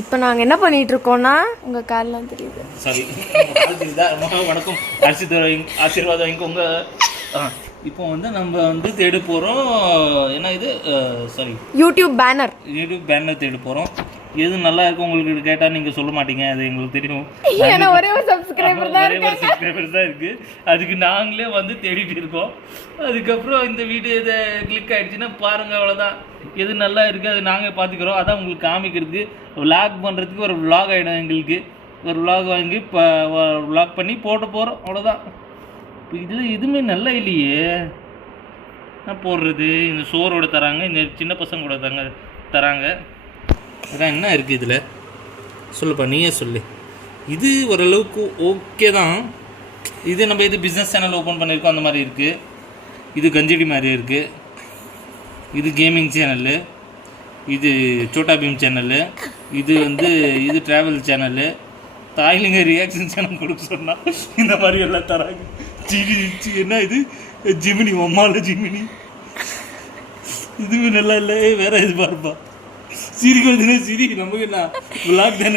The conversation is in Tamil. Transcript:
இப்போ நாங்கள் என்ன பண்ணிட்டு இருக்கோம்னா உங்கள் கால்லாம் தெரியுது. சாரி, வணக்கம். ஆசீர்வாதம் வாங்கிக்கோங்க. இப்போ வந்து நம்ம வந்து தேட போகிறோம். என்ன இது? சாரி, யூடியூப் பேனர் தேட போகிறோம். எது நல்லா இருக்கும் உங்களுக்கு கேட்டால் நீங்கள் சொல்ல மாட்டீங்க, அது எங்களுக்கு தெரியும். ஏன்னா ஒரே ஒரு சப்ஸ்கிரைபர் தான் இருக்குது. அதுக்கு நாங்களே வந்து தேடிட்டு இருக்கோம். அதுக்கப்புறம் இந்த வீடியோ இதை கிளிக் ஆகிடுச்சின்னா பாருங்கள், அவ்வளோதான். எது நல்லா இருக்குது அது நாங்கள் பார்த்துக்கிறோம். அதான் உங்களுக்கு காமிக்கிறதுக்கு, விளாக் பண்ணுறதுக்கு ஒரு விளாக் ஆகிடும். எங்களுக்கு ஒரு விளாக் வாங்கி இப்போ விளாக் பண்ணி போட்டு போகிறோம், அவ்வளோதான். இப்போ இதில் எதுவுமே நல்லா இல்லையே. நான் போடுறது இந்த சோறோட தராங்க, இந்த சின்ன பசங்க கூட தராங்க. அதான் என்ன இருக்குது இதில் சொல்லுப்பா, நீயே சொல்லு. இது ஓரளவுக்கு ஓகே தான். இது நம்ம இது பிஸ்னஸ் சேனல் ஓப்பன் பண்ணியிருக்கோம், அந்த மாதிரி இருக்குது. இது கஞ்சடி மாதிரி இருக்குது. இது கேமிங் சேனலு, இது சோட்டா பீம் சேனலு, இது வந்து இது ட்ராவல் சேனலு. தாய்லிங்க ரியாக்ஷன் சேனல் கொடுக்க சொன்னால் இந்த மாதிரி எல்லாம் தராங்க. என்ன இது? ஜிமினி, அம்மாவில் ஜிமினி. இதுவும் நல்லா இல்லை. வேற இது பாருப்பா, சிரிக்கிறது சிரி. நமக்கு என்ன விளாக் தானே.